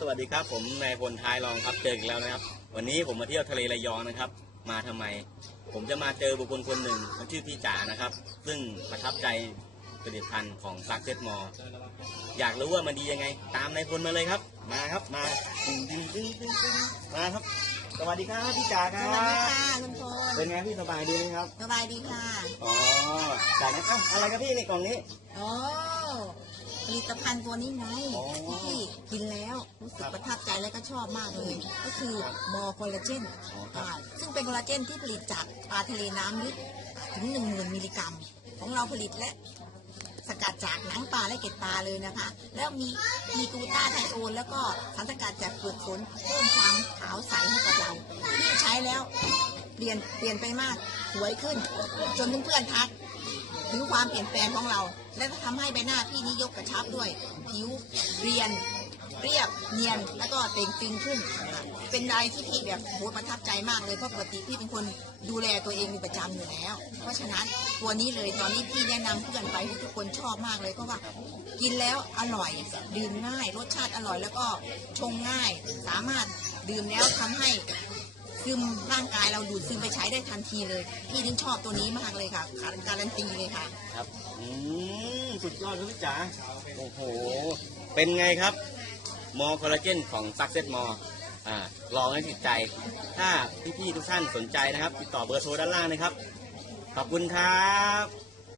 สวัสดีครับ ผมนายพลท้ายรองครับเจออีกแล้วนะครับ วันนี้ผมมาเที่ยวทะเลระยองนะครับ มาทำไม ผมจะมาเจอบุคคลคนหนึ่งเขาชื่อพี่จ๋านะครับ ซึ่งประทับใจผลิตภัณฑ์ของซักเซ็ตมอ อยากรู้ว่ามันดียังไง ตามนายพลมาเลยครับ มาครับมาดึงดึงดึงดึงดึงมาครับ สวัสดีครับพี่จ๋าคสรัวัสดีบค่ะคุณพลเป็นไงพี่สบายดีไหมครับสบายดีค่ะอ๋อจากนั้นเอ้าอะไรครับพี่ในกล่องนี้อ๋อ ผลิตภัณฑ์ตัวนี้ไงอ๋อที่กินแล้วรู้สึครักบประทับใจและก็ชอบมากเลย ก็คือมอคอลลาเจนอ๋อครับอ่าซึ่งเป็นคอลลาเจนที่ผลิตจากปลาทะเลน้ำลึกถึง1 0,000มิลลิกรัม ของเราผลิตและสกัดจากหนังปลาและเกล็ดปลาเลยนะคะ แล้วมีมีกลูต้าไทโอนแล้วก็สารสกัดจากเปลือกฝนเพิ่มความขาวใสให้กับเราที่ใช้แล้ว เปลี่ยนเปลี่ยนไปมากสวยขึ้น จนเพื่อนๆทักถึงความเปลี่ยนแปลงของเรา และก็ทำให้ใบหน้าพี่นี้ยกกระชับด้วย ผิวเรียน เรียบเนียนแล้วก็เต่งตึงขึ้น เป็นอะไรที่พี่แบบโหประทับใจมากเลยเพราะปกติพี่เป็นคนดูแลตัวเองเป็นประจำอยู่แล้ว เพราะฉะนั้นตัวนี้เลยตอนนี้พี่แนะนำเพื่อนไปทุกคนชอบมากเลยเพราะว่ากินแล้วอร่อยดื่มง่าย รสชาติอร่อยแล้วก็ชงง่าย สามารถดื่มแล้วทำให้ ซึมร่างกายเราดูดซึมไปใช้ได้ทันทีเลยพี่ถึงชอบตัวนี้มากเลยค่ะการันตีเลยค่ะ ครับ อืมสุดยอดครับพี่จ๋าโอ้โห เป็นไงครับ มอคอลลาเจนของซักเซตมออ่าลองให้ติดใจ ถ้าพี่ๆทุกท่านสนใจนะครับ ติดต่อเบอร์โทรด้านล่างนะครับ ขอบคุณครับ